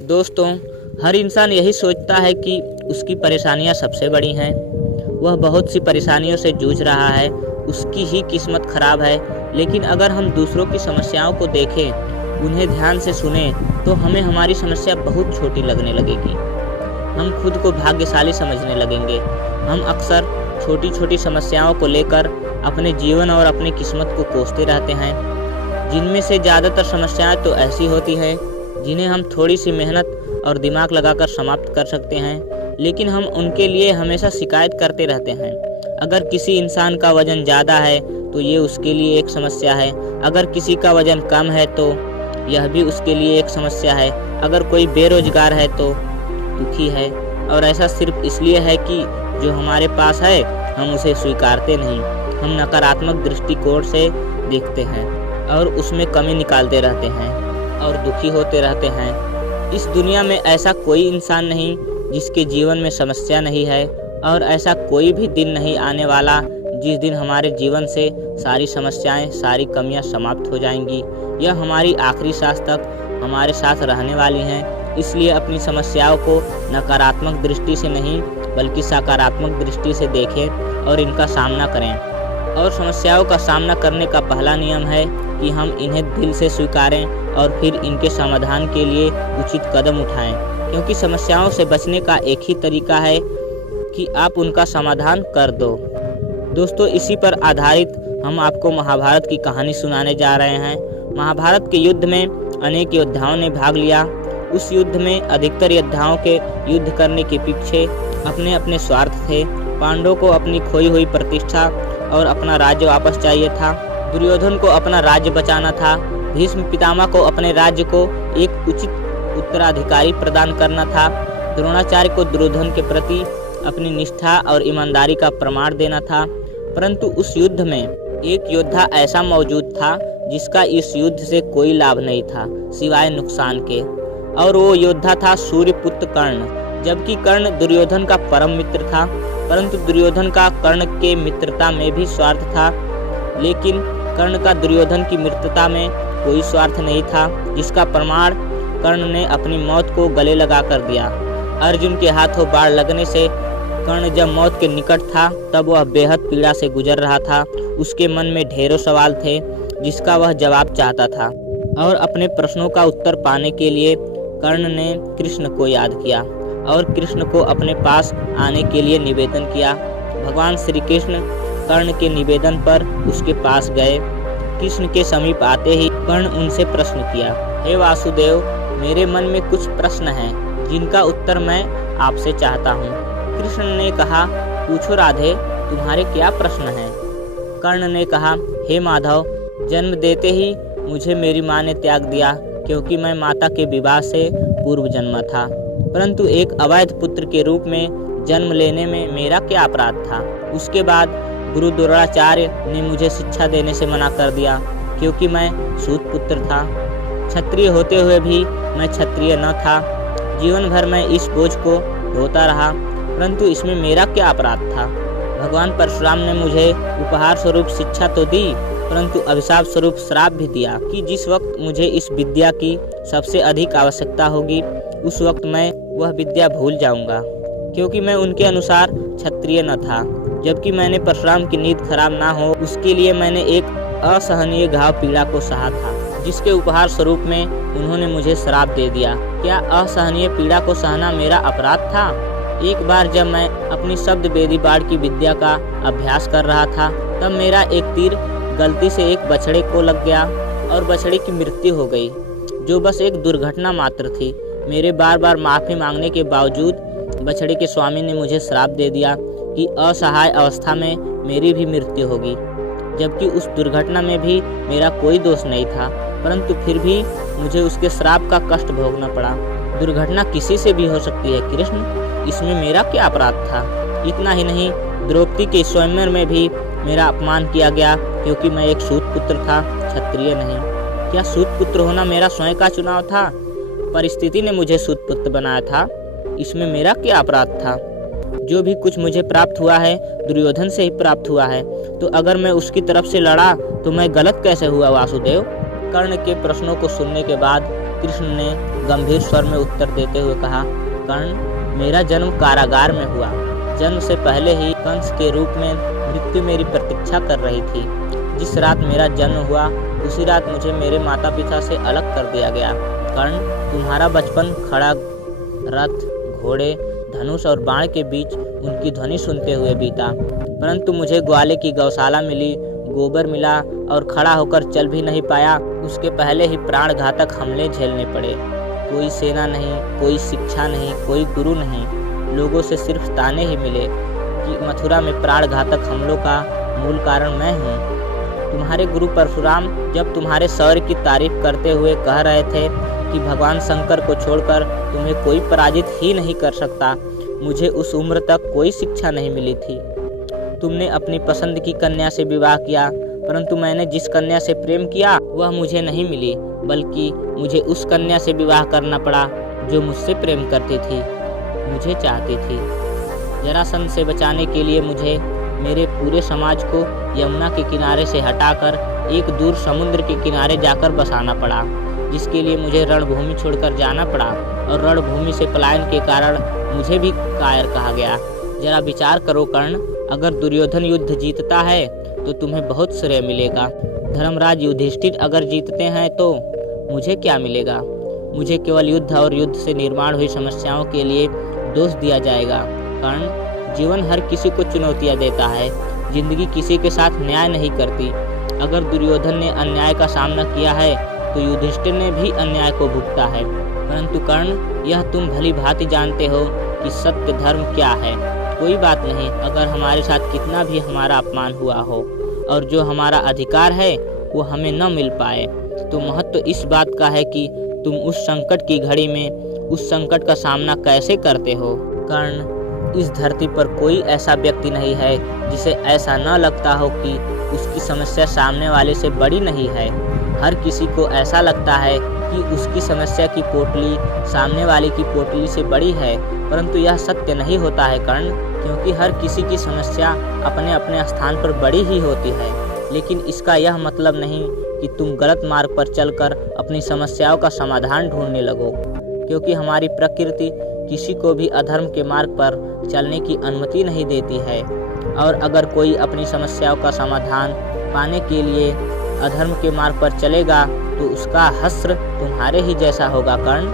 दोस्तों, हर इंसान यही सोचता है कि उसकी परेशानियां सबसे बड़ी हैं। वह बहुत सी परेशानियों से जूझ रहा है, उसकी ही किस्मत खराब है। लेकिन अगर हम दूसरों की समस्याओं को देखें, उन्हें ध्यान से सुने, तो हमें हमारी समस्या बहुत छोटी लगने लगेगी। हम खुद को भाग्यशाली समझने लगेंगे। हम अक्सर छोटी छोटी समस्याओं को लेकर अपने जीवन और अपनी किस्मत को कोसते रहते हैं, जिनमें से ज़्यादातर समस्याएं तो ऐसी होती हैं जिन्हें हम थोड़ी सी मेहनत और दिमाग लगाकर समाप्त कर सकते हैं, लेकिन हम उनके लिए हमेशा शिकायत करते रहते हैं। अगर किसी इंसान का वजन ज़्यादा है तो ये उसके लिए एक समस्या है, अगर किसी का वजन कम है तो यह भी उसके लिए एक समस्या है, अगर कोई बेरोजगार है तो दुखी है। और ऐसा सिर्फ इसलिए है कि जो हमारे पास है हम उसे स्वीकारते नहीं। हम नकारात्मक दृष्टिकोण से देखते हैं और उसमें कमी निकालते रहते हैं और दुखी होते रहते हैं। इस दुनिया में ऐसा कोई इंसान नहीं जिसके जीवन में समस्या नहीं है, और ऐसा कोई भी दिन नहीं आने वाला जिस दिन हमारे जीवन से सारी समस्याएं, सारी कमियां समाप्त हो जाएंगी। यह हमारी आखिरी सांस तक हमारे साथ रहने वाली हैं। इसलिए अपनी समस्याओं को नकारात्मक दृष्टि से नहीं बल्कि सकारात्मक दृष्टि से देखें और इनका सामना करें। और समस्याओं का सामना करने का पहला नियम है कि हम इन्हें दिल से स्वीकारें और फिर इनके समाधान के लिए उचित कदम उठाएं, क्योंकि समस्याओं से बचने का एक ही तरीका है कि आप उनका समाधान कर दो। दोस्तों, इसी पर आधारित हम आपको महाभारत की कहानी सुनाने जा रहे हैं। महाभारत के युद्ध में अनेक योद्धाओं ने भाग लिया। उस युद्ध में अधिकतर योद्धाओं के युद्ध करने के पीछे अपने अपने स्वार्थ थे। पांडवों को अपनी खोई हुई प्रतिष्ठा और अपना राज्य वापस चाहिए था। दुर्योधन को अपना राज्य बचाना था। भीष्म पितामह को अपने राज्य को एक उचित उत्तराधिकारी प्रदान करना था। द्रोणाचार्य को दुर्योधन के प्रति अपनी निष्ठा और ईमानदारी का प्रमाण देना था। परंतु उस युद्ध में एक योद्धा ऐसा मौजूद था जिसका इस युद्ध से कोई लाभ नहीं था सिवाय नुकसान के, और वो योद्धा था सूर्यपुत्र कर्ण। जबकि कर्ण दुर्योधन का परम मित्र था, परंतु दुर्योधन का कर्ण के मित्रता में भी स्वार्थ था। लेकिन कर्ण का दुर्योधन की मित्रता में कोई स्वार्थ नहीं था, जिसका प्रमाण कर्ण ने अपनी मौत को गले लगा कर दिया। अर्जुन के हाथों बाण लगने से कर्ण जब मौत के निकट था तब वह बेहद पीड़ा से गुजर रहा था। उसके मन में ढेरों सवाल थे जिसका वह जवाब चाहता था, और अपने प्रश्नों का उत्तर पाने के लिए कर्ण ने कृष्ण को याद किया और कृष्ण को अपने पास आने के लिए निवेदन किया। भगवान श्री कृष्ण कर्ण के निवेदन पर उसके पास गए। कृष्ण के समीप आते ही कर्ण उनसे प्रश्न किया, हे वासुदेव, मेरे मन में कुछ प्रश्न हैं जिनका उत्तर मैं आपसे चाहता हूँ। कृष्ण ने कहा, पूछो राधे, तुम्हारे क्या प्रश्न हैं? कर्ण ने कहा, हे माधव, जन्म देते ही मुझे मेरी माँ ने त्याग दिया क्योंकि मैं माता के विवाह से पूर्व जन्मा था। परंतु एक अवैध पुत्र के रूप में जन्म लेने में मेरा क्या अपराध था? उसके बाद गुरु द्रोणाचार्य ने मुझे शिक्षा देने से मना कर दिया क्योंकि मैं सूत पुत्र था। क्षत्रिय होते हुए भी मैं क्षत्रिय न था। जीवन भर मैं इस बोझ को ढोता रहा, परंतु इसमें मेरा क्या अपराध था? भगवान परशुराम ने मुझे उपहार स्वरूप शिक्षा तो दी, परंतु अभिशाप स्वरूप श्राप भी दिया कि जिस वक्त मुझे इस विद्या की सबसे अधिक आवश्यकता होगी उस वक्त मैं वह विद्या भूल जाऊंगा, क्योंकि मैं उनके अनुसार क्षत्रिय न था। जबकि मैंने परशुराम की नींद खराब ना हो उसके लिए मैंने एक असहनीय घाव पीड़ा को सहा था, जिसके उपहार स्वरूप में उन्होंने मुझे श्राप दे दिया। क्या असहनीय पीड़ा को सहना मेरा अपराध था? एक बार जब मैं अपनी शब्द वेदी बाण की विद्या का अभ्यास कर रहा था तब मेरा एक तीर गलती से एक बछड़े को लग गया और बछड़े की मृत्यु हो गई, जो बस एक दुर्घटना मात्र थी। मेरे बार बार माफ़ी मांगने के बावजूद बछड़े के स्वामी ने मुझे श्राप दे दिया कि असहाय अवस्था में मेरी भी मृत्यु होगी, जबकि उस दुर्घटना में भी मेरा कोई दोष नहीं था, परंतु फिर भी मुझे उसके श्राप का कष्ट भोगना पड़ा। दुर्घटना किसी से भी हो सकती है कृष्ण, इसमें मेरा क्या अपराध था? इतना ही नहीं, द्रौपदी के स्वयंवर में भी मेरा अपमान किया गया क्योंकि मैं एक सूत पुत्र था, क्षत्रिय नहीं। क्या सूत पुत्र होना मेरा स्वयं का चुनाव था? परिस्थिति ने मुझे सूत पुत्र बनाया था, इसमें मेरा क्या अपराध था? जो भी कुछ मुझे प्राप्त हुआ है दुर्योधन से ही प्राप्त हुआ है, तो अगर मैं उसकी तरफ से लड़ा तो मैं गलत कैसे हुआ वासुदेव? कर्ण के प्रश्नों को सुनने के बाद कृष्ण ने गंभीर स्वर में उत्तर देते हुए कहा, कर्ण, मेरा जन्म कारागार में हुआ। जन्म से पहले ही कंस के रूप में मृत्यु मेरी प्रतीक्षा कर रही थी। जिस रात मेरा जन्म हुआ उसी रात मुझे मेरे माता पिता से अलग कर दिया गया। कर्ण, तुम्हारा बचपन खड़ग, रथ, घोड़े, धनुष और बाण के बीच उनकी ध्वनि सुनते हुए बीता। परंतु मुझे ग्वाले की गौशाला मिली, गोबर मिला और खड़ा होकर चल भी नहीं पाया उसके पहले ही प्राण घातक हमले झेलने पड़े। कोई सेना नहीं, कोई शिक्षा नहीं, कोई गुरु नहीं, लोगों से सिर्फ ताने ही मिले कि मथुरा में प्राण घातक हमलों का मूल कारण मैं हूँ। तुम्हारे गुरु परशुराम जब तुम्हारे शौर्य की तारीफ करते हुए कह रहे थे कि भगवान शंकर को छोड़कर तुम्हें कोई पराजित ही नहीं कर सकता, मुझे उस उम्र तक कोई शिक्षा नहीं मिली थी। तुमने अपनी पसंद की कन्या से विवाह किया, परंतु मैंने जिस कन्या से प्रेम किया वह मुझे नहीं मिली, बल्कि मुझे उस कन्या से विवाह करना पड़ा जो मुझसे प्रेम करती थी, मुझे चाहती थी। जरासंध से बचाने के लिए मुझे मेरे पूरे समाज को यमुना के किनारे से हटाकर एक दूर समुद्र के किनारे जाकर बसाना पड़ा, जिसके लिए मुझे रणभूमि छोड़कर जाना पड़ा और रणभूमि से पलायन के कारण मुझे भी कायर कहा गया। जरा विचार करो कर्ण, अगर दुर्योधन युद्ध जीतता है तो तुम्हें बहुत श्रेय मिलेगा। धर्मराज युधिष्ठिर अगर जीतते हैं तो मुझे क्या मिलेगा? मुझे केवल युद्ध और युद्ध से निर्माण हुई समस्याओं के लिए दोष दिया जाएगा। कर्ण, जीवन हर किसी को चुनौतियां देता है, जिंदगी किसी के साथ न्याय नहीं करती। अगर दुर्योधन ने अन्याय का सामना किया है तो युधिष्ठिर ने भी अन्याय को भुगता है। परंतु कर्ण, यह तुम भली भांति जानते हो कि सत्य धर्म क्या है। कोई बात नहीं, अगर हमारे साथ कितना भी हमारा अपमान हुआ हो और जो हमारा अधिकार है वो हमें न मिल पाए, तो महत्व इस बात का है कि तुम उस संकट की घड़ी में उस संकट का सामना कैसे करते हो। कर्ण, इस धरती पर कोई ऐसा व्यक्ति नहीं है जिसे ऐसा न लगता हो कि उसकी समस्या सामने वाले से बड़ी नहीं है। हर किसी को ऐसा लगता है कि उसकी समस्या की पोटली सामने वाले की पोटली से बड़ी है, परंतु यह सत्य नहीं होता है कर्ण, क्योंकि हर किसी की समस्या अपने अपने स्थान पर बड़ी ही होती है। लेकिन इसका यह मतलब नहीं कि तुम गलत मार्ग पर चलकर अपनी समस्याओं का समाधान ढूंढने लगो, क्योंकि हमारी प्रकृति किसी को भी अधर्म के मार्ग पर चलने की अनुमति नहीं देती है। और अगर कोई अपनी समस्याओं का समाधान पाने के लिए अधर्म के मार्ग पर चलेगा तो उसका हश्र तुम्हारे ही जैसा होगा कर्ण।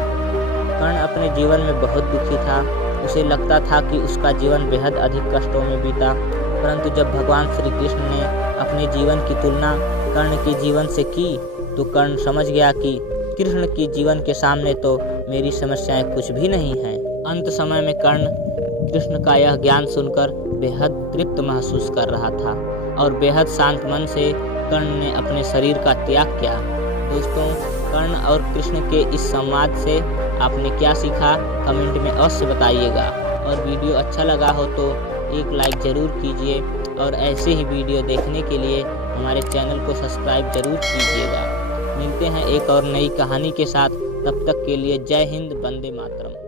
कर्ण अपने जीवन में बहुत दुखी था। उसे लगता था कि उसका जीवन बेहद अधिक कष्टों में बीता, परंतु जब भगवान श्री कृष्ण ने अपने जीवन की तुलना कर्ण के जीवन से की तो कर्ण समझ गया कि कृष्ण की जीवन के सामने तो मेरी समस्याएं कुछ भी नहीं हैं। अंत समय में कर्ण कृष्ण का यह ज्ञान सुनकर बेहद तृप्त महसूस कर रहा था और बेहद शांत मन से कर्ण ने अपने शरीर का त्याग किया। दोस्तों, कर्ण और कृष्ण के इस संवाद से आपने क्या सीखा कमेंट में अवश्य बताइएगा, और वीडियो अच्छा लगा हो तो एक लाइक ज़रूर कीजिए और ऐसे ही वीडियो देखने के लिए हमारे चैनल को सब्सक्राइब जरूर कीजिएगा। मिलते हैं एक और नई कहानी के साथ, तब तक के लिए जय हिंद, वंदे मातरम।